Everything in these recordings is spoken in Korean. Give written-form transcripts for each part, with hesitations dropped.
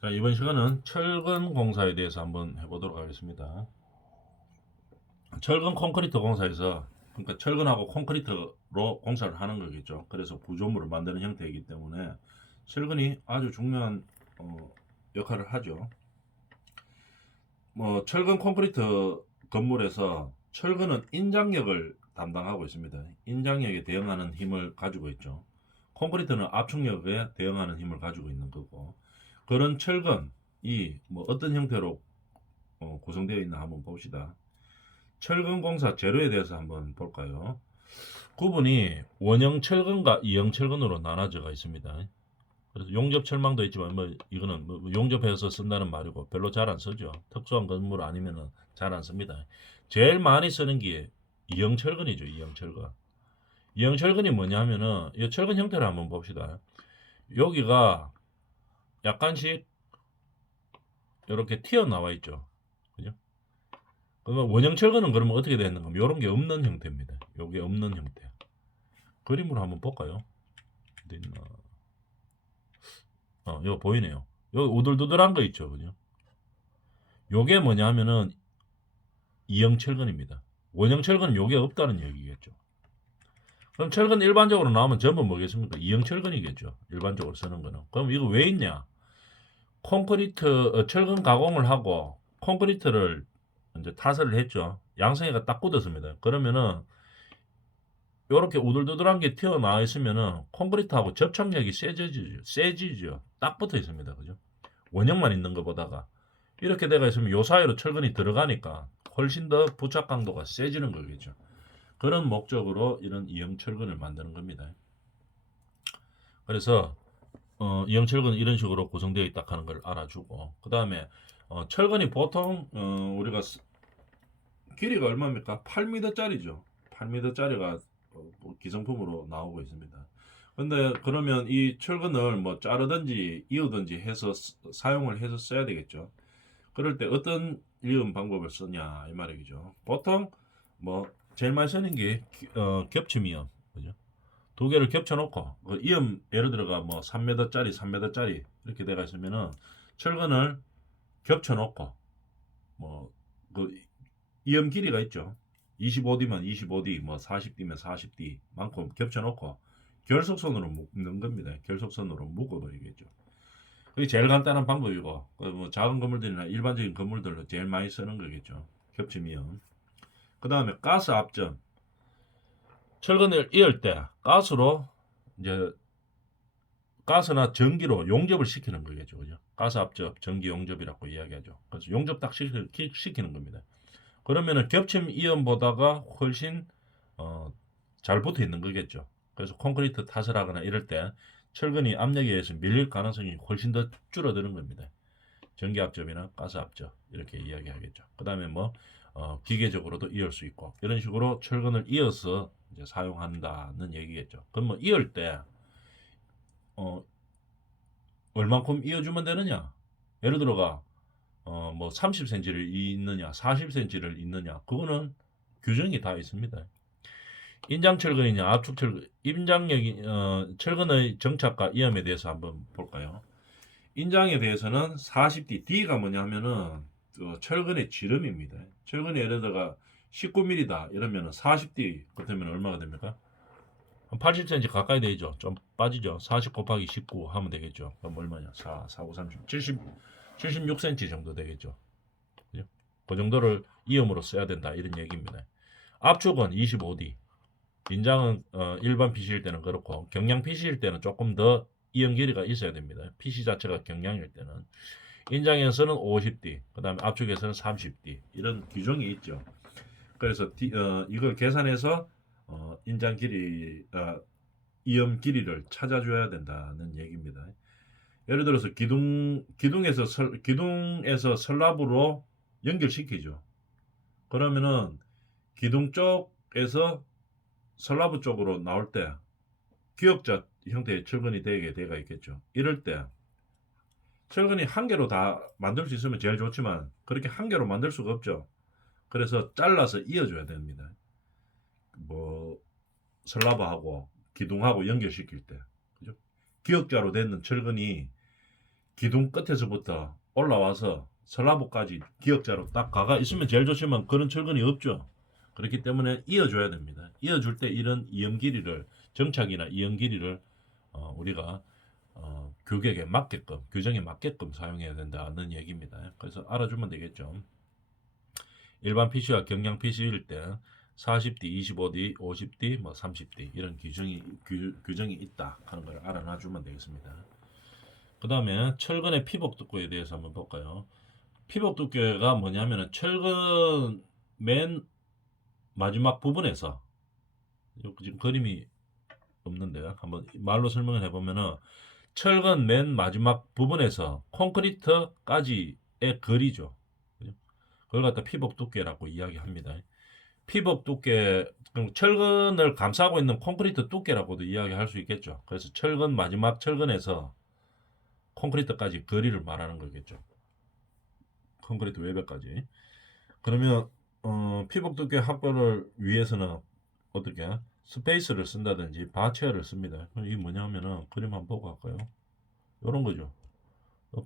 자, 이번 시간은 철근 공사에 대해서 한번 해보도록 하겠습니다. 철근 콘크리트 공사에서, 그러니까 철근하고 콘크리트로 공사를 하는 거겠죠. 그래서 구조물을 만드는 형태이기 때문에 철근이 아주 중요한 역할을 하죠. 철근 콘크리트 건물에서 철근은 인장력을 담당하고 있습니다. 인장력에 대응하는 힘을 가지고 있죠. 콘크리트는 압축력에 대응하는 힘을 가지고 있는 거고, 그런 철근이 어떤 형태로 구성되어 있나 한번 봅시다. 철근 공사 재료에 대해서 한번 볼까요? 구분이 원형 철근과 이형 철근으로 나눠져가 있습니다. 그래서 용접 철망도 있지만 이거는 용접해서 쓴다는 말이고 별로 잘 안 쓰죠. 특수한 건물 아니면은 잘 안 씁니다. 제일 많이 쓰는 게 이형 철근이죠. 이형 철근. 이형 철근이 뭐냐 하면은 이 철근 형태를 한번 봅시다. 여기가 약간씩 이렇게 튀어나와 있죠. 그죠? 그러면 원형 철근은 그러면 어떻게 되는가? 이런 게 없는 형태입니다. 요게 없는 형태. 그림으로 한번 볼까요? 어디 있나? 이거 보이네요. 여기 오돌도돌한 거 있죠, 그죠? 요게 뭐냐 하면은 이형 철근입니다. 원형 철근은 요게 없다는 얘기겠죠. 그럼 철근 일반적으로 나오면 전부 뭐겠습니까? 이형 철근이겠죠. 일반적으로 쓰는 거는. 그럼 이거 왜 있냐? 콘크리트 철근 가공을 하고 콘크리트를 이제 타설을 했죠. 양성이가 딱 굳었습니다. 그러면은 요렇게 우들두들한 게 튀어나와 있으면은 콘크리트하고 접착력이 세지죠. 딱 붙어 있습니다. 그죠? 원형만 있는 것보다가 이렇게 돼가 있으면 요 사이로 철근이 들어가니까 훨씬 더 부착 강도가 세지는 거겠죠. 그런 목적으로 이런 이형 철근을 만드는 겁니다. 그래서 이형 철근은 이런 식으로 구성되어 있다 하는 걸 알아주고, 그 다음에 철근이 보통 우리가 길이가 얼마입니까? 8m짜리죠. 8m짜리가 기성품으로 나오고 있습니다. 근데 그러면 이 철근을 자르든지 이으든지 해서 사용을 해서 써야 되겠죠. 그럴 때 어떤 이음 방법을 쓰냐 이 말이죠. 보통 제일 많이 쓰는 게 겹침 이음, 그죠? 두 개를 겹쳐놓고 그 이음 예를 들어가 3m짜리 3m짜리 이렇게 돼가 있으면은 철근을 겹쳐놓고 그 이음 길이가 있죠. 25D면 25D, 40D면 40D 만큼 겹쳐놓고 결속선으로 묶는 겁니다. 결속선으로 묶어버리겠죠. 그게 제일 간단한 방법이고, 작은 건물들이나 일반적인 건물들로 제일 많이 쓰는 거겠죠. 겹치면. 그 다음에 가스 압점. 철근을 이을 때 가스로 이제 가스나 전기로 용접을 시키는 거겠죠. 그죠? 가스 압접, 전기 용접이라고 이야기하죠. 그래서 용접 딱 시키는 겁니다. 그러면은 겹침 이음보다가 훨씬 어, 잘 붙어 있는 거겠죠. 그래서 콘크리트 탓을 하거나 이럴 때 철근이 압력에 의해서 밀릴 가능성이 훨씬 더 줄어드는 겁니다. 전기 압접이나 가스 압접 이렇게 이야기하겠죠. 그 다음에 기계적으로도 이을 수 있고 이런 식으로 철근을 이어서 이제 사용한다는 얘기겠죠. 그럼 이을 때 어, 얼만큼 이어주면 되느냐? 예를 들어가 30cm를 잇느냐, 40cm를 잇느냐, 그거는 규정이 다 있습니다. 인장철근이냐, 압축철근, 인장력이 철근의 정착과 이염에 대해서 한번 볼까요? 인장에 대해서는 40D, D가 뭐냐 하면은 철근의 지름입니다. 철근이 예를 들어가 19mm다 이러면은 40D 그렇다면 얼마가 됩니까? 한 80cm 가까이 되죠. 좀 빠지죠. 40 곱하기 19 하면 되겠죠. 그럼 얼마냐? 4, 4, 5, 30, 76cm 정도 되겠죠. 그죠? 그 정도를 이음으로 써야 된다 이런 얘기입니다. 압축은 25D. 인장은 일반 PC일 때는 그렇고 경량 PC일 때는 조금 더 이음 길이가 있어야 됩니다. PC 자체가 경량일 때는 인장에서는 50D, 그 다음에 압축에서는 30D 이런 규정이 있죠. 그래서 이걸 계산해서 인장 길이, 이음 길이를 찾아줘야 된다는 얘기입니다. 예를 들어서 기둥에서 설랍으로 연결시키죠. 그러면은 기둥 쪽에서 설라브 쪽으로 나올 때 기역자 형태의 철근이 되게 돼가 있겠죠. 이럴 때 철근이 한 개로 다 만들 수 있으면 제일 좋지만 그렇게 한 개로 만들 수가 없죠. 그래서 잘라서 이어줘야 됩니다. 뭐 설라브하고 기둥하고 연결시킬 때, 그죠? 기역자로 되는 철근이 기둥 끝에서부터 올라와서 슬라브까지 기역자로 딱 가가 있으면 제일 좋지만 그런 철근이 없죠. 그렇기 때문에 이어줘야 됩니다. 이어줄 때 이런 이음 길이를 정착이나 이음 길이를 우리가 규격에 맞게끔 규정에 맞게끔 사용해야 된다는 얘기입니다. 그래서 알아주면 되겠죠. 일반 PC와 경량 PC일 때 40D, 25D, 50D, 뭐 30D 이런 규정이 있다 하는 걸 알아놔주면 되겠습니다. 그 다음에 철근의 피복 두께에 대해서 한번 볼까요? 피복 두께가 뭐냐면은 철근 맨 마지막 부분에서 지금 그림이 없는데요. 한번 말로 설명을 해보면은 철근 맨 마지막 부분에서 콘크리트까지의 거리죠. 그걸 갖다 피복 두께라고 이야기합니다. 피복 두께, 철근을 감싸고 있는 콘크리트 두께라고도 이야기할 수 있겠죠. 그래서 철근 마지막 철근에서 콘크리트까지 거리를 말하는 거겠죠. 콘크리트 외벽까지. 그러면 피복 두께 확보를 위해서는 어떻게 스페이스를 쓴다든지 바체어를 씁니다. 이게 뭐냐면은 그림 한번 보고 할까요? 이런 거죠.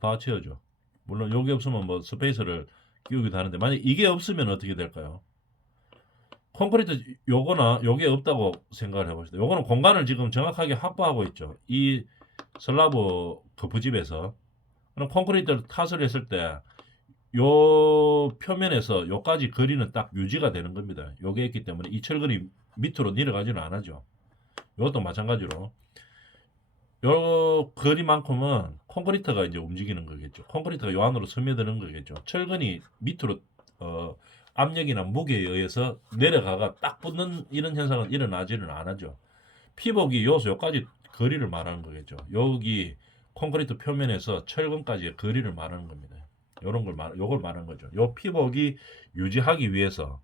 바체어죠. 물론 여기 없으면 뭐 스페이스를 끼우기도 하는데 만약 이게 없으면 어떻게 될까요? 콘크리트 요거나 요게 없다고 생각을 해봅시다. 요거는 공간을 지금 정확하게 확보하고 있죠. 이 슬라브 거푸집에서 그럼 콘크리트를 탓을 했을 때 요 표면에서 요까지 거리는 딱 유지가 되는 겁니다. 요게 있기 때문에 이 철근이 밑으로 내려가지는 않아죠. 요것도 마찬가지로 요 거리만큼은 콘크리트가 이제 움직이는 거겠죠. 콘크리트가 요 안으로 스며드는 거겠죠. 철근이 밑으로 압력이나 무게에 의해서 내려가가 딱 붙는 이런 현상은 일어나지는 않아죠. 피복이 요까지 거리를 말하는 거겠죠. 여기 콘크리트 표면에서 철근까지의 거리를 말하는 겁니다. 요걸 말하는 거죠. 요 피복이 유지하기 위해서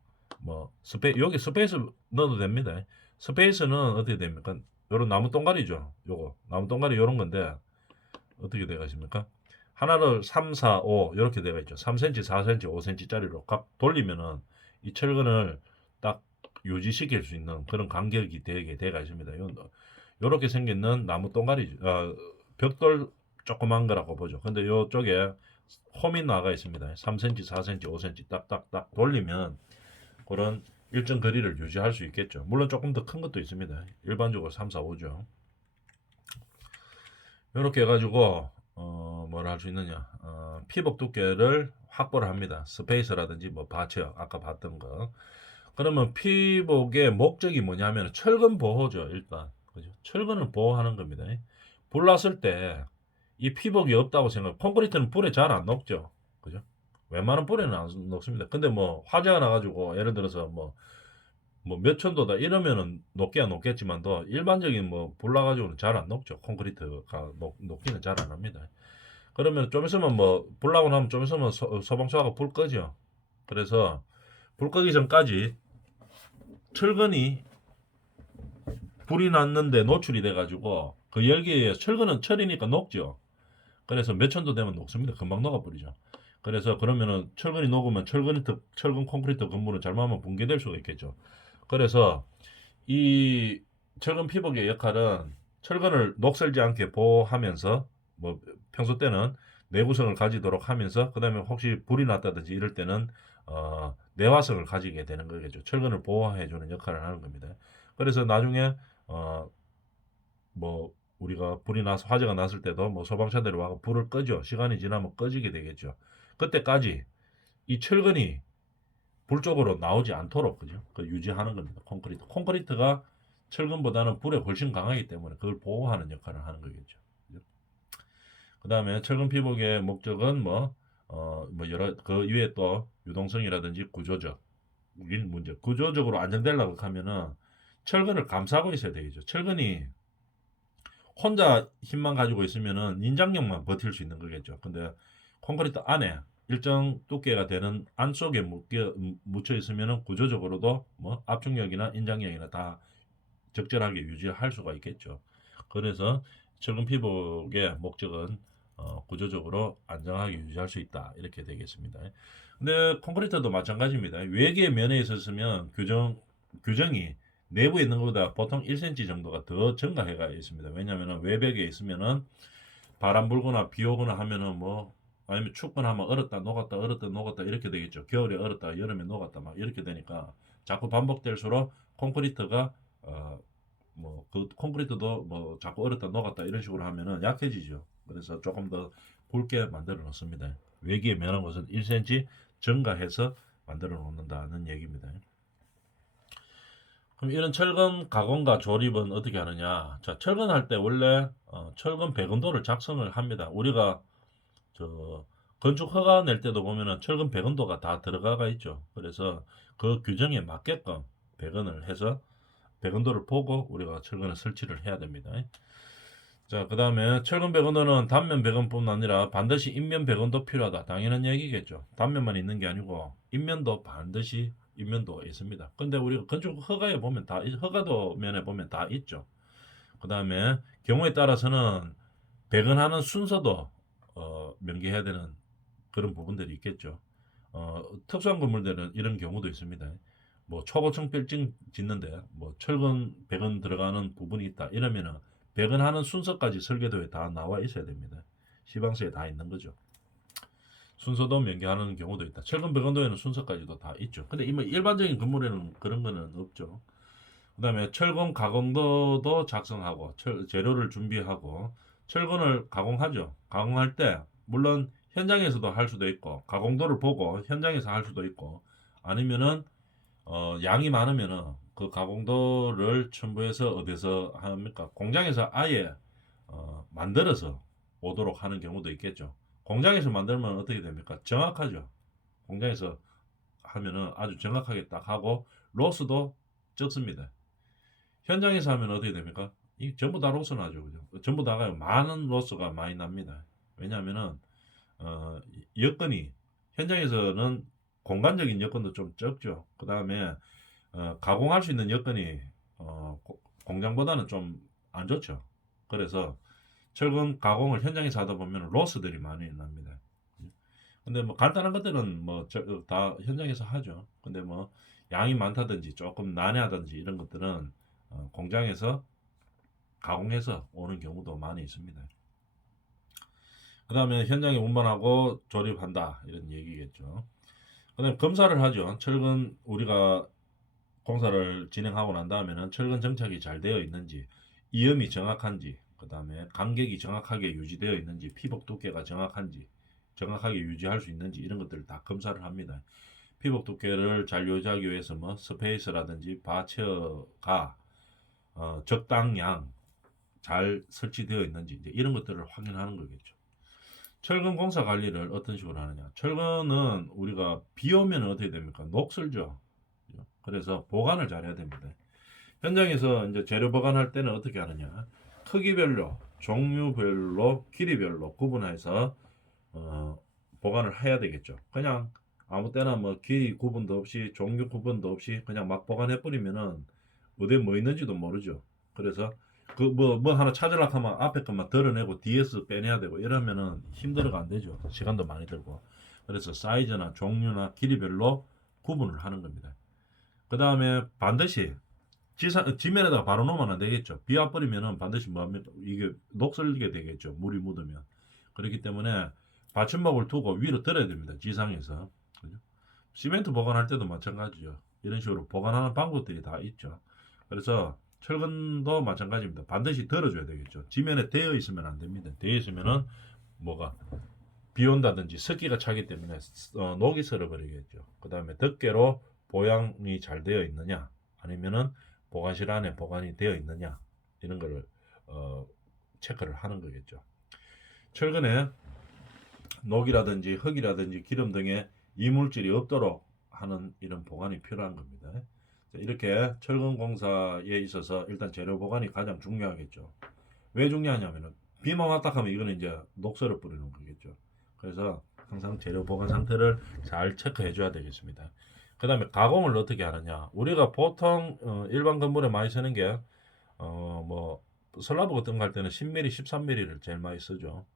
여기 스페이스 넣어도 됩니다. 스페이스는 어떻게 됩니까? 요런 나무 동가리죠. 요거 나무 동가리 요런 건데 어떻게 되어 있습니까? 하나를 3, 4, 5 이렇게 되어 있죠. 3cm, 4cm, 5cm짜리로 각 돌리면은 이 철근을 딱 유지시킬 수 있는 그런 간격이 되게 되어 있습니다. 요렇게 생긴 나무 동가리, 벽돌 조그만 거라고 보죠. 근데 요쪽에 홈이 나가 있습니다. 3cm, 4cm, 5cm 딱딱딱 돌리면 그런 일정 거리를 유지할 수 있겠죠. 물론 조금 더 큰 것도 있습니다. 일반적으로 3, 4, 5죠. 이렇게 해가지고 뭐를 할 수 있느냐, 피복 두께를 확보를 합니다. 스페이스라든지 뭐 바체어 아까 봤던 거. 그러면 피복의 목적이 뭐냐면 철근 보호죠. 일단 그죠? 철근을 보호하는 겁니다. 불 났을 때 이 피복이 없다고 생각. 콘크리트는 불에 잘 안 녹죠. 그죠? 웬만한 불에는 안 녹습니다. 근데 뭐 화재가 나가지고 예를 들어서 뭐 몇 천도다 이러면은 녹기야 녹겠지만도 일반적인 뭐 불 나가지고는 잘 안 녹죠. 콘크리트가 녹기는 잘 안 합니다. 그러면 좀 있으면 뭐 불 나고 나면 좀 있으면 소방서하고 불 끄죠. 그래서 불 끄기 전까지 철근이 불이 났는데 노출이 돼가지고 그 열기에 의해서 철근은 철이니까 녹죠. 그래서 몇 천도 되면 녹습니다. 금방 녹아버리죠. 그래서 그러면은 철근이 녹으면 철근 콘크리트 건물은 잘못하면 붕괴될 수가 있겠죠. 그래서 이 철근 피복의 역할은 철근을 녹슬지 않게 보호하면서 뭐 평소 때는 내구성을 가지도록 하면서 그다음에 혹시 불이 났다든지 이럴 때는 내화성을 가지게 되는 거겠죠. 철근을 보호해주는 역할을 하는 겁니다. 그래서 나중에 뭐 우리가 불이 나서 화재가 났을 때도 뭐 소방차들이 와서 불을 끄죠. 시간이 지나면 꺼지게 되겠죠. 그때까지 이 철근이 불 쪽으로 나오지 않도록 그죠? 그 유지하는 겁니다. 콘크리트가 철근보다는 불에 훨씬 강하기 때문에 그걸 보호하는 역할을 하는 거겠죠. 그 다음에 철근 피복의 목적은 여러 그 이외에 또 유동성이라든지 구조적인 문제, 구조적으로 안정되려고 하면은 철근을 감싸고 있어야 되겠죠. 철근이 혼자 힘만 가지고 있으면은 인장력만 버틸 수 있는 거겠죠. 근데 콘크리트 안에 일정 두께가 되는 안쪽에 묻혀 있으면은 구조적으로도 뭐 압축력이나 인장력이나 다 적절하게 유지할 수가 있겠죠. 그래서 철근 피복의 목적은 구조적으로 안정하게 유지할 수 있다 이렇게 되겠습니다. 근데 콘크리트도 마찬가지입니다. 외계 면에 있었으면 규정이 내부에 있는 것보다 보통 1cm 정도가 더 증가해가 있습니다. 왜냐하면 외벽에 있으면은 바람 불거나 비 오거나 하면은 뭐 아니면 춥거나 하면 얼었다 녹았다 얼었다 녹았다 이렇게 되겠죠. 겨울에 얼었다 여름에 녹았다 막 이렇게 되니까 자꾸 반복될수록 콘크리트가 뭐 그 콘크리트도 뭐 자꾸 얼었다 녹았다 이런 식으로 하면은 약해지죠. 그래서 조금 더 굵게 만들어 놓습니다. 외기에 면한 것은 1cm 증가해서 만들어 놓는다는 얘기입니다. 그럼 이런 철근 가공과 조립은 어떻게 하느냐? 자, 철근할 때 원래 철근 배건도를 작성을 합니다. 우리가 저 건축 허가 낼 때도 보면은 철근 배건도가 다 들어가가 있죠. 그래서 그 규정에 맞게끔 배건을 해서 배건도를 보고 우리가 철근을 설치를 해야 됩니다. 자, 그 다음에 철근 배건도는 단면 배건뿐 아니라 반드시 인면 배건도 필요하다. 당연한 얘기겠죠. 단면만 있는 게 아니고 인면도 반드시 인면도 있습니다. 근데 우리가 건축 허가에 보면 다 허가도면에 보면 다 있죠. 그 다음에 경우에 따라서는 배건하는 순서도 명기해야 되는 그런 부분들이 있겠죠. 특수한 건물들은 이런 경우도 있습니다. 뭐 초고층 빌딩 짓는데 뭐 철근 배건 들어가는 부분이 있다 이러면은 배건하는 순서까지 설계도에 다 나와 있어야 됩니다. 시방서에 다 있는 거죠. 순서도 명기하는 경우도 있다. 철근 배건도에는 순서까지도 다 있죠. 근데 일반적인 건물에는 그런 거는 없죠. 그 다음에 철근 가공도도 작성하고 재료를 준비하고 철근을 가공하죠. 가공할 때 물론 현장에서도 할 수도 있고 가공도를 보고 현장에서 할 수도 있고 아니면은 양이 많으면은 그 가공도를 첨부해서 어디서 합니까? 공장에서 아예 만들어서 오도록 하는 경우도 있겠죠. 공장에서 만들면 어떻게 됩니까? 정확하죠. 공장에서 하면은 아주 정확하게 딱 하고 로스도 적습니다. 현장에서 하면 어떻게 됩니까? 이 전부 다 로스 나죠, 그죠? 전부 다가 많은 로스가 많이 납니다. 왜냐하면은 어, 여건이 현장에서는 공간적인 여건도 좀 적죠. 그 다음에 가공할 수 있는 여건이 공장보다는 좀 안 좋죠. 그래서 철근 가공을 현장에서 하다 보면 로스들이 많이 납니다. 근데 뭐 간단한 것들은 뭐 다 현장에서 하죠. 근데 뭐 양이 많다든지 조금 난해하든지 이런 것들은 공장에서 가공해서 오는 경우도 많이 있습니다. 그 다음에 현장에 운반하고 조립한다 이런 얘기겠죠. 그 다음에 검사를 하죠. 철근 우리가 공사를 진행하고 난 다음에는 철근 정착이 잘 되어 있는지, 이음이 정확한지, 그 다음에 간격이 정확하게 유지되어 있는지, 피복 두께가 정확한지, 정확하게 유지할 수 있는지 이런 것들을 다 검사를 합니다. 피복 두께를 잘 유지하기 위해서 뭐 스페이스라든지 바처가 적당량 잘 설치되어 있는지 이제 이런 것들을 확인하는 거겠죠. 철근 공사 관리를 어떤 식으로 하느냐? 철근은 우리가 비 오면 어떻게 됩니까? 녹슬죠. 그래서 보관을 잘해야 됩니다. 현장에서 이제 재료 보관할 때는 어떻게 하느냐? 크기별로, 종류별로, 길이별로 구분해서 보관을 해야 되겠죠. 그냥 아무 때나 뭐 길이 구분도 없이 종류 구분도 없이 그냥 막 보관해 버리면은 어디에 뭐 있는지도 모르죠. 그래서 그 뭐 하나 찾으려고 하면 앞에 것만 덜어내고 뒤에서 빼내야 되고 이러면은 힘들어가 안 되죠. 시간도 많이 들고. 그래서 사이즈나 종류나 길이별로 구분을 하는 겁니다. 그 다음에 반드시 지면에다가 바로 놓으면 안 되겠죠. 비 와 버리면은 반드시 뭐 합니까? 이게 녹슬게 되겠죠. 물이 묻으면. 그렇기 때문에 받침목을 두고 위로 들어야 됩니다. 지상에서. 그죠? 시멘트 보관할 때도 마찬가지죠. 이런 식으로 보관하는 방법들이 다 있죠. 그래서 철근도 마찬가지입니다. 반드시 들어줘야 되겠죠. 지면에 되어 있으면 안 됩니다. 되어 있으면은 뭐가 비 온다든지 습기가 차기 때문에 녹이 슬어버리겠죠. 그 다음에 덮개로 보양이 잘 되어 있느냐 아니면은 보관실 안에 보관이 되어 있느냐 이런 거를 체크를 하는 거겠죠. 철근에 녹이라든지 흙이라든지 기름 등의 이물질이 없도록 하는 이런 보관이 필요한 겁니다. 이렇게 철근 공사에 있어서 일단 재료 보관이 가장 중요하겠죠. 왜 중요하냐면은 비만 왔다 하면 이거는 이제 녹슬어 버리는 거겠죠. 그래서 항상 재료 보관 상태를 잘 체크해 줘야 되겠습니다. 그 다음에 가공을 어떻게 하느냐. 우리가 보통 일반 건물에 많이 쓰는 게 뭐 슬라브 같은 거 할 때는 10mm, 13mm를 제일 많이 쓰죠.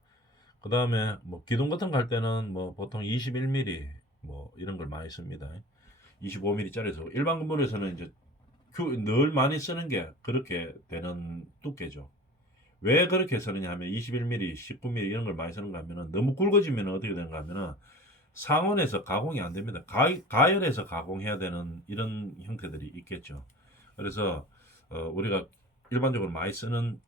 그 다음에 뭐 기둥 같은 거 할 때는 뭐 보통 21mm 뭐 이런 걸 많이 씁니다. 25mm짜리에서 일반 건물에서는 이제 늘 많이 쓰는 게 그렇게 되는 두께죠. 왜 그렇게 쓰느냐 하면 21mm, 19mm 이런 걸 많이 쓰는가 하면은 너무 굵어지면 어떻게 되는가 하면은 상온에서 가공이 안 됩니다. 가열해서 가공해야 되는 이런 형태들이 있겠죠. 그래서 우리가 일반적으로 많이 쓰는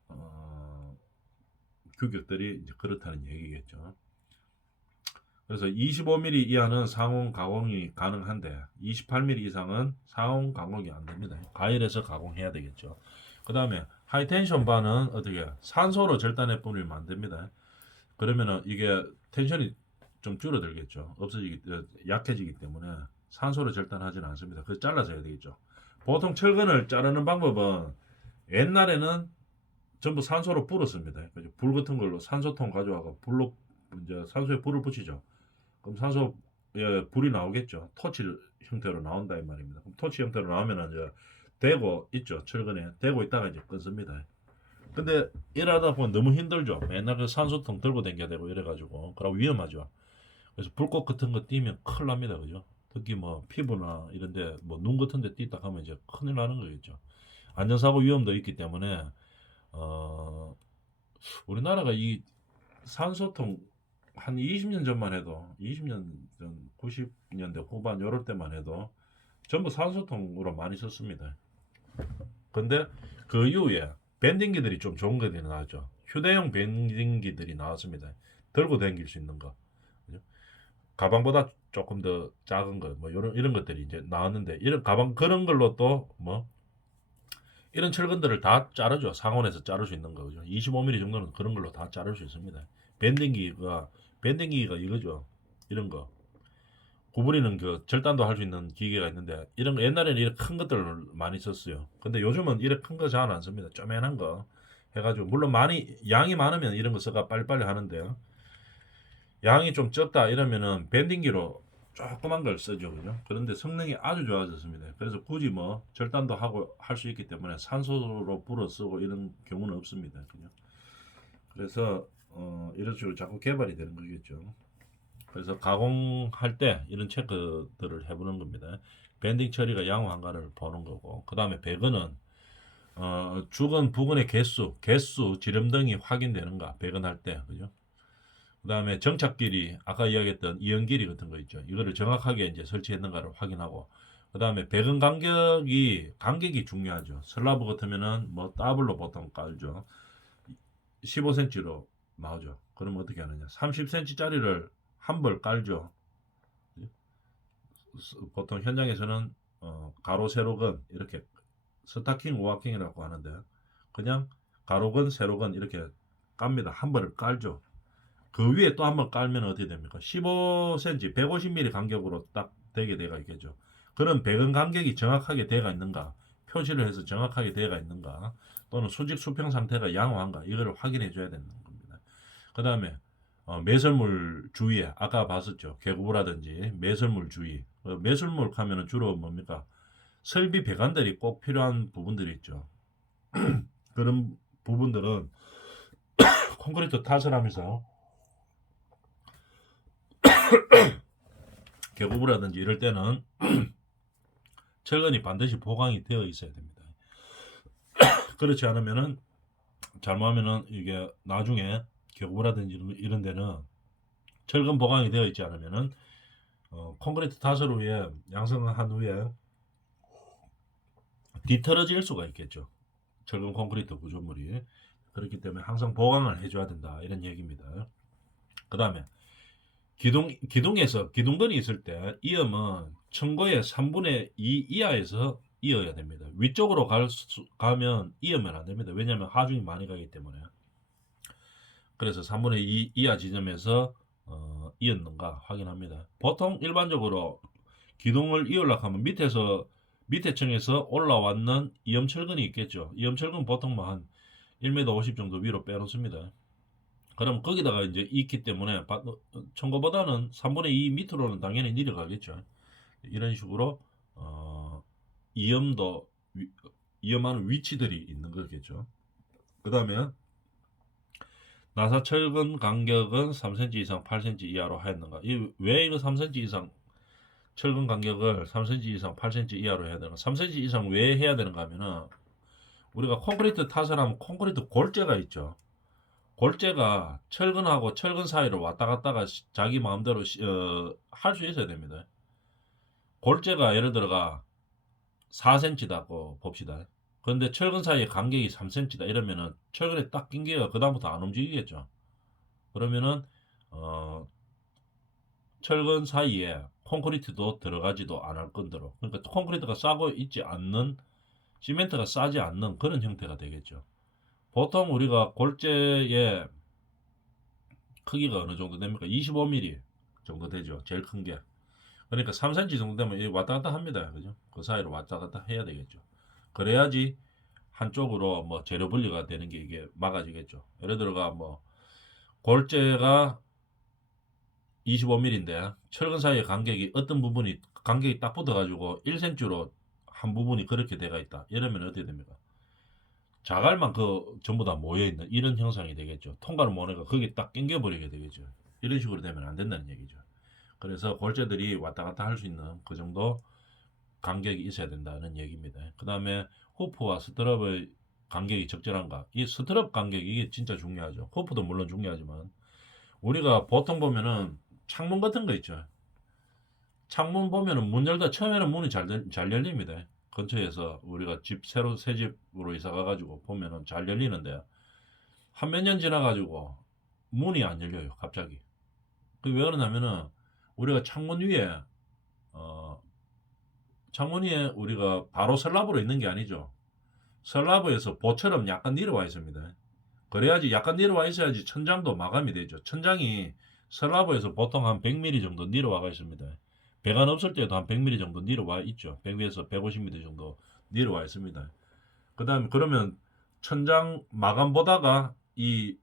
규격들이 이제 그렇다는 얘기겠죠. 그래서 25mm 이하는 상온 가공이 가능한데 28mm 이상은 상온 가공이 안 됩니다. 가열해서 가공해야 되겠죠. 그 다음에 하이텐션 바는 어떻게 산소로 절단해 뿌리면 안 됩니다. 그러면은 이게 텐션이 좀 줄어들겠죠. 약해지기 때문에 산소로 절단하지는 않습니다. 그래서 잘라서 해야 되겠죠. 보통 철근을 자르는 방법은 옛날에는 전부 산소로 불었습니다. 불 같은 걸로 산소통 가져와서 불로 이제 산소에 불을 붙이죠. 그럼 산소 불이 나오겠죠. 토치 형태로 나온다 이 말입니다. 그럼 토치 형태로 나오면 이제 대고 있죠. 철근에 대고 있다가 이제 끊습니다. 근데 일하다 보면 너무 힘들죠. 맨날 그 산소통 들고 다녀야 되고 이래가지고 그러고 위험하죠. 그래서 불꽃 같은 거 띄면 큰일 납니다. 그죠? 특히 뭐 피부나 이런데 뭐 눈 같은 데 띄다 하면 이제 큰일 나는 거겠죠. 안전사고 위험도 있기 때문에 어, 우리나라가 이 산소통 한 20년 전만 해도 20년 전 90년대 후반 요럴 때만 해도 전부 산소통으로 많이 썼습니다. 근데 그 이후에 밴딩기들이 좀 좋은 것들이 나왔죠. 휴대용 밴딩기들이 나왔습니다. 들고 다닐 수 있는 거. 그죠? 가방보다 조금 더 작은 거, 뭐 이런 것들이 이제 나왔는데 이런 가방 그런 걸로 또 뭐 이런 철근들을 다 자르죠. 상온에서 자를 수 있는 거죠. 25mm 정도는 그런 걸로 다 자를 수 있습니다. 밴딩기가 이거죠. 이런 거. 구부리는 그 절단도 할 수 있는 기계가 있는데 이런 거 옛날에는 이런 큰 것들을 많이 썼어요. 근데 요즘은 이런 큰 거 잘 안 씁니다. 쪼매난 거 해가지고 물론 많이 양이 많으면 이런 거 써가 빨리빨리 하는데요. 양이 좀 적다 이러면은 밴딩기로 조그만 걸 쓰죠, 그죠? 그런데 성능이 아주 좋아졌습니다. 그래서 굳이 뭐 절단도 하고 할 수 있기 때문에 산소로 불어 쓰고 이런 경우는 없습니다, 그죠? 그래서 이런 식으로 자꾸 개발이 되는 거겠죠. 그래서 가공할 때 이런 체크들을 해보는 겁니다. 밴딩 처리가 양호한가를 보는 거고, 그 다음에 배근은 주근 부근의 개수, 지름등이 확인되는가 배근할 때, 그죠? 그 다음에 정착길이 아까 이야기했던 이연길이 같은 거 있죠. 이거를 정확하게 이제 설치했는가를 확인하고, 그 다음에 배근 간격이 중요하죠. 슬라브 같으면은 뭐 더블로 보통 깔죠. 15cm로 나오죠. 그러면 어떻게 하느냐? 30cm짜리를 한 벌 깔죠. 보통 현장에서는 가로 세로근 이렇게 스타킹 우아킹이라고 하는데 그냥 가로근 세로근 이렇게 깝니다. 한 벌을 깔죠. 그 위에 또 한 번 깔면 어떻게 됩니까? 15cm, 150mm 간격으로 딱 되게 돼가 있겠죠. 그런 배근 간격이 정확하게 돼가 있는가, 표시를 해서 정확하게 돼가 있는가, 또는 수직 수평 상태가 양호한가, 이거를 확인해 줘야 되는 겁니다. 그 다음에 매설물 주위에 아까 봤었죠. 계구부라든지 매설물 주위. 매설물 하면은 주로 뭡니까? 설비 배관들이 꼭 필요한 부분들이 있죠. 그런 부분들은 콘크리트 탓을 하면서 계구부라든지 이럴 때는 철근이 반드시 보강이 되어 있어야 됩니다. 그렇지 않으면은 잘못하면은 이게 나중에 계구부라든지 이런 데는 철근 보강이 되어 있지 않으면은 콘크리트 탓을 후에 양성한 후에 뒤틀어질 수가 있겠죠. 철근 콘크리트 구조물이. 그렇기 때문에 항상 보강을 해줘야 된다 이런 얘기입니다. 그 다음에 기둥근이 있을 때 이음은 청고의 3분의 2 이하에서 이어야 됩니다. 위쪽으로 가면 이으면 안 됩니다. 왜냐하면 하중이 많이 가기 때문에. 그래서 3분의 2 이하 지점에서 이었는가 확인합니다. 보통 일반적으로 기둥을 이으려고 하면 밑에 층에서 올라왔는 이음철근이 있겠죠. 이음철근 보통 한 1m 50 정도 위로 빼놓습니다. 그럼 거기다가 이제 있기 때문에 청고보다는 3분의 2 밑으로는 당연히 내려가겠죠. 이런 식으로 이염하는 위치들이 있는 거겠죠. 그 다음에 나사철근 간격은 3cm 이상 8cm 이하로 하였는가? 왜 이거 3cm 이상 철근 간격을 3cm 이상 8cm 이하로 해야 되는가? 3cm 이상 왜 해야 되는가 하면은 우리가 콘크리트 탓을 하면 콘크리트 골재가 있죠. 골재가 철근하고 철근 사이로 왔다 갔다가 자기 마음대로 할 수 있어야 됩니다. 골재가 예를 들어가 4cm다고 봅시다. 그런데 철근 사이의 간격이 3cm다 이러면은 철근에 딱 낀 게가 그다음부터 안 움직이겠죠. 그러면은 어, 철근 사이에 콘크리트도 들어가지도 않을 건데로, 그러니까 콘크리트가 싸고 있지 않는, 시멘트가 싸지 않는 그런 형태가 되겠죠. 보통 우리가 골재의 크기가 어느 정도 됩니까? 25mm 정도 되죠. 제일 큰 게. 그러니까 3cm 정도 되면 왔다 갔다 합니다. 그죠? 그 사이로 왔다 갔다 해야 되겠죠. 그래야지 한쪽으로 뭐 재료 분리가 되는 게 이게 막아지겠죠. 예를 들어가 뭐 골재가 25mm인데 철근 사이의 간격이 어떤 부분이 간격이 딱 붙어가지고 1cm로 한 부분이 그렇게 돼가 있다. 이러면 어떻게 됩니까? 자갈만 그 전부 다 모여 있는 이런 형상이 되겠죠. 통과를 못해가 거기 딱 낑겨버리게 되겠죠. 이런 식으로 되면 안 된다는 얘기죠. 그래서 골재들이 왔다 갔다 할 수 있는 그 정도 간격이 있어야 된다는 얘기입니다. 그 다음에 후프와 스트럽의 간격이 적절한가? 이 스트럽 간격이 이게 진짜 중요하죠. 후프도 물론 중요하지만 우리가 보통 보면은 창문 같은 거 있죠. 창문 보면은 문 열다 처음에는 문이 잘 열립니다. 근처에서 우리가 집 새로 새 집으로 이사 가가지고 보면은 잘 열리는데 한 몇 년 지나가지고 문이 안 열려요. 갑자기. 그게 왜 그러냐면은 우리가 어, 창문 위에 우리가 바로 슬랍으로 있는 게 아니죠. 슬라브에서 보처럼 약간 내려와 있습니다. 그래야지 약간 내려와 있어야지 천장도 마감이 되죠. 천장이 슬라브에서 보통 한 100mm 정도 내려와 있습니다. 배관 없을 때도 한 100mm 정도 내려와 있죠. 100에서 150mm 정도 내려와 있습니다. 그 다음에 그러면 천장 마감보다가 이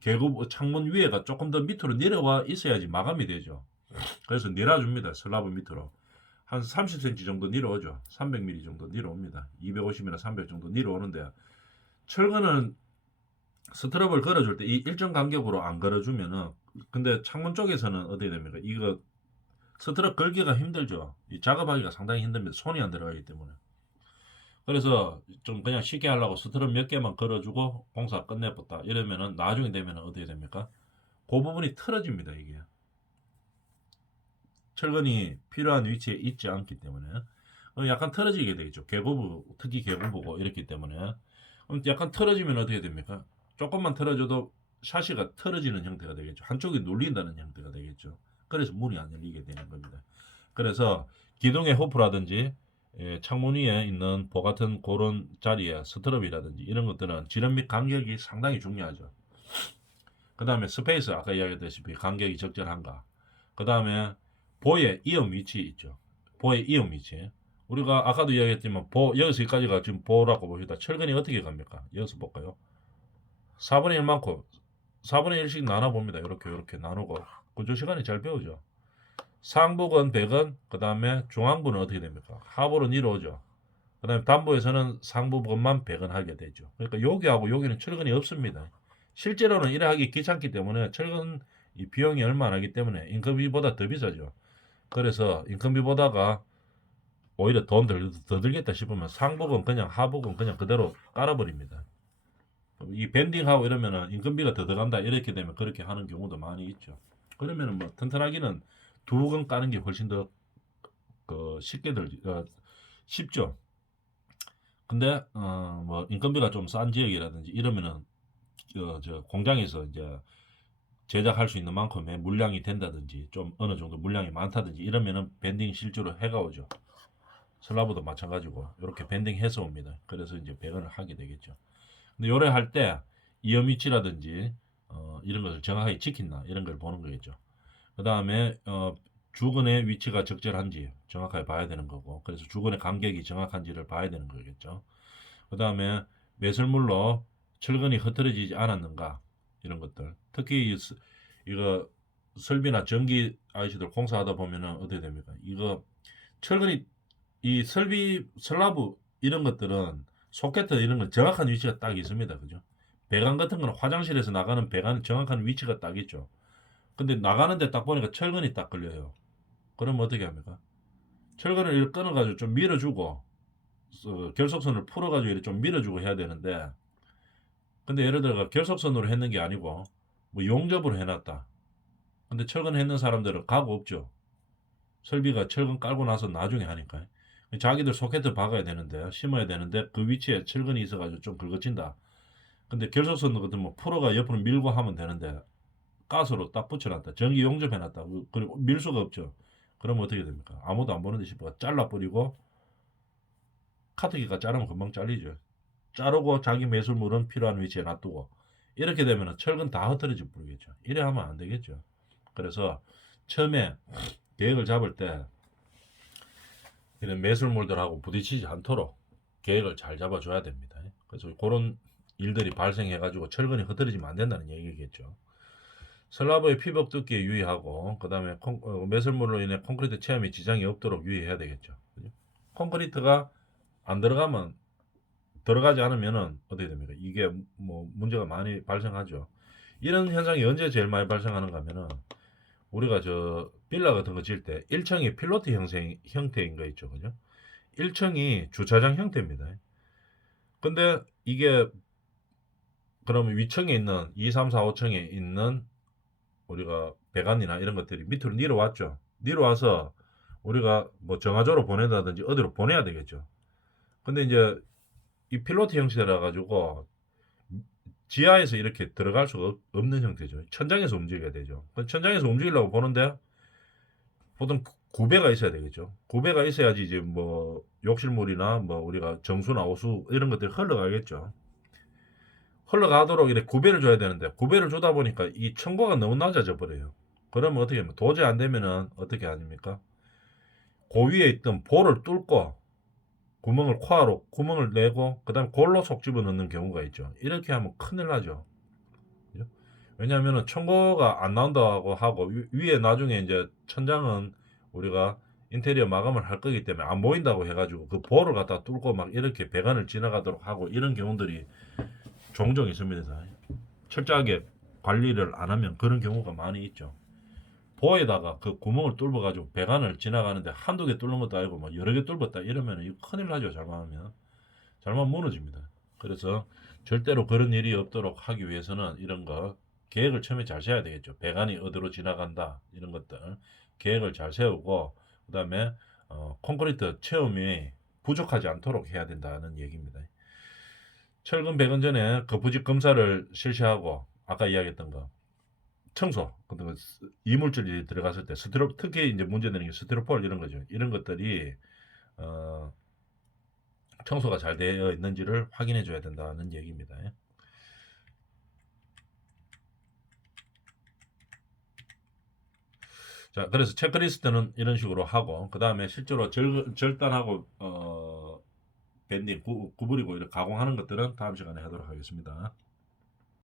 계급 창문 위에가 조금 더 밑으로 내려와 있어야지 마감이 되죠. 그래서 내려줍니다. 슬라브 밑으로. 한 30cm 정도 내려오죠. 300mm 정도 내려옵니다. 250이나 300 정도 내려오는데 철근은 스트랩을 걸어줄 때 이 일정 간격으로 안 걸어주면은, 근데 창문 쪽에서는 어떻게 됩니까? 이거 스트랩 걸기가 힘들죠. 이 작업하기가 상당히 힘듭니다. 손이 안 들어가기 때문에. 그래서 좀 그냥 쉽게 하려고 스트랩 몇 개만 걸어주고 공사 끝내봤다 이러면은 나중에 되면은 어떻게 됩니까? 그 부분이 틀어집니다. 이게 철근이 필요한 위치에 있지 않기 때문에 약간 틀어지게 되겠죠. 계고부, 특히 계고부고 이렇기 때문에. 그럼 약간 틀어지면 어떻게 됩니까? 조금만 틀어줘도 샤시가 틀어지는 형태가 되겠죠. 한쪽이 눌린다는 형태가 되겠죠. 그래서 문이 안 열리게 되는 겁니다. 그래서 기둥의 호프라든지 창문 위에 있는 보 같은 그런 자리에 스트럽이라든지 이런 것들은 지름 및 간격이 상당히 중요하죠. 그 다음에 스페이스, 아까 이야기했다시피 간격이 적절한가. 그 다음에 보의 이음 위치 있죠. 보의 이음 위치. 우리가 아까도 이야기했지만 여기서 여기까지가 지금 보라고 봅시다. 철근이 어떻게 갑니까? 여기서 볼까요? 4분의 1 많고 4분의 1씩 나눠봅니다. 이렇게 나누고 구조 시간에 잘 배우죠. 상부근 100은 그 다음에 중앙부는 어떻게 됩니까? 하부로 내려오죠. 그 다음에 담부에서는 상부근만 100은 하게 되죠. 그러니까 여기하고 여기는 철근이 없습니다. 실제로는 이래 하기 귀찮기 때문에 철근 이 비용이 얼마 나기 때문에 인건비보다 더 비싸죠. 그래서 인건비보다가 오히려 더 들겠다 싶으면 상복은 그냥 하복은 그냥 그대로 깔아버립니다. 이 밴딩하고 이러면은 인건비가 더 들어간다 이렇게 되면 그렇게 하는 경우도 많이 있죠. 그러면은 뭐 튼튼하기는 두건 까는 게 훨씬 더 쉽게 쉽죠. 근데 뭐 인건비가 좀 싼 지역이라든지 이러면은 저 공장에서 이제 제작할 수 있는 만큼의 물량이 된다든지 좀 어느 정도 물량이 많다든지 이러면은 밴딩 실제로 해가 오죠. 슬라브도 마찬가지고 이렇게 밴딩해서 옵니다. 그래서 이제 배관을 하게 되겠죠. 근데 요래 할 때 이염 위치라든지 이런 것을 정확하게 지킨다 이런 걸 보는 거겠죠. 그 다음에 주근의 위치가 적절한지 정확하게 봐야 되는 거고, 그래서 주근의 간격이 정확한지를 봐야 되는 거겠죠. 그 다음에 매설물로 철근이 흐트러지지 않았는가 이런 것들. 특히 이거 설비나 전기 아저씨들 공사하다 보면은 어떻게 됩니까? 이거 철근이 이 설비 슬라브 이런 것들은 소켓 이런 건 정확한 위치가 딱 있습니다. 그죠? 배관 같은 거는 화장실에서 나가는 배관은 정확한 위치가 딱 있죠. 근데 나가는데 딱 보니까 철근이 딱 걸려요. 그러면 어떻게 합니까? 철근을 이렇게 끊어가지고 좀 밀어주고 결속선을 풀어가지고 이렇게 좀 밀어주고 해야 되는데 근데 예를 들어 결석선으로 했는 게 아니고 뭐 용접으로 해놨다. 근데 철근 했는 사람들은 가구 없죠. 설비가 철근 깔고 나서 나중에 하니까. 자기들 소켓을 박아야 되는데 심어야 되는데 그 위치에 철근이 있어가지고 좀 긁어진다. 근데 결석선 같은 뭐 프로가 옆으로 밀고 하면 되는데 가스로 딱 붙여놨다. 전기 용접해놨다. 그리고 밀 수가 없죠. 그러면 어떻게 됩니까? 아무도 안 보는데 싶어 잘라버리고 카트기가 자르면 금방 잘리죠. 자르고 자기 매술물은 필요한 위치에 놔두고 이렇게 되면 철근 다 흩어져 버리겠죠. 이래 하면 안 되겠죠. 그래서 처음에 계획을 잡을 때 이런 매술물들하고 부딪히지 않도록 계획을 잘 잡아줘야 됩니다. 그래서 그런 일들이 발생해가지고 철근이 흩어지면 안 된다는 얘기겠죠. 슬라브의 피복 두께에 유의하고 그 다음에 매설물로 인해 콘크리트 체험에 지장이 없도록 유의해야 되겠죠. 콘크리트가 안 들어가면 들어가지 않으면은 어떻게 됩니까? 이게 뭐 문제가 많이 발생하죠. 이런 현상이 언제 제일 많이 발생하는가 하면은 우리가 저 빌라 같은 거 지을 때 1층이 필로티 형태인 거 있죠. 그죠? 1층이 주차장 형태입니다. 근데 이게 그러면 위층에 있는 2, 3, 4, 5층에 있는 우리가 배관이나 이런 것들이 밑으로 내려왔죠. 내려와서 우리가 뭐 정화조로 보낸다든지 어디로 보내야 되겠죠. 근데 이제 이 필로티 형태라 가지고 지하에서 이렇게 들어갈 수가 없는 형태죠. 천장에서 움직여야 되죠. 천장에서 움직이려고 보는데 보통 구배가 있어야 되겠죠. 구배가 있어야지 이제 뭐 욕실물이나 뭐 우리가 정수나 오수 이런 것들이 흘러가겠죠. 흘러가도록 이렇게 구배를 줘야 되는데 구배를 주다 보니까 이 층고가 너무 낮아져 버려요. 그러면 어떻게 하면 도저히 안 되면은 어떻게 아닙니까? 그 위에 있던 볼을 뚫고 구멍을 코아로 구멍을 내고 그다음에 골로 속 집어넣는 경우가 있죠. 이렇게 하면 큰일 나죠. 왜냐하면 청고가 안 나온다고 하고 위에 나중에 이제 천장은 우리가 인테리어 마감을 할 거기 때문에 안 보인다고 해가지고 그 볼을 갖다 뚫고 막 이렇게 배관을 지나가도록 하고 이런 경우들이 종종 있습니다. 철저하게 관리를 안 하면 그런 경우가 많이 있죠. 보에다가 그 구멍을 뚫어가지고 배관을 지나가는데 한두 개 뚫는 것도 아니고 막 여러 개 뚫었다 이러면 이거 큰일 나죠. 잘못하면 잘못 무너집니다. 그래서 절대로 그런 일이 없도록 하기 위해서는 이런 거 계획을 처음에 잘 세워야 되겠죠. 배관이 어디로 지나간다 이런 것들 계획을 잘 세우고 그 다음에 콘크리트 체험이 부족하지 않도록 해야 된다는 얘기입니다. 철근 배관 전에 거푸집 검사를 실시하고 아까 이야기했던 거 청소 같은 거 이물질이 들어갔을 때 특히 이제 문제되는 게 스티로폴 이런 거죠. 이런 것들이 어, 청소가 잘 되어 있는지를 확인해 줘야 된다는 얘기입니다. 자, 그래서 체크리스트는 이런 식으로 하고 그 다음에 실제로 절단하고 밴딩 구부리고 이렇게 가공하는 것들은 다음 시간에 하도록 하겠습니다.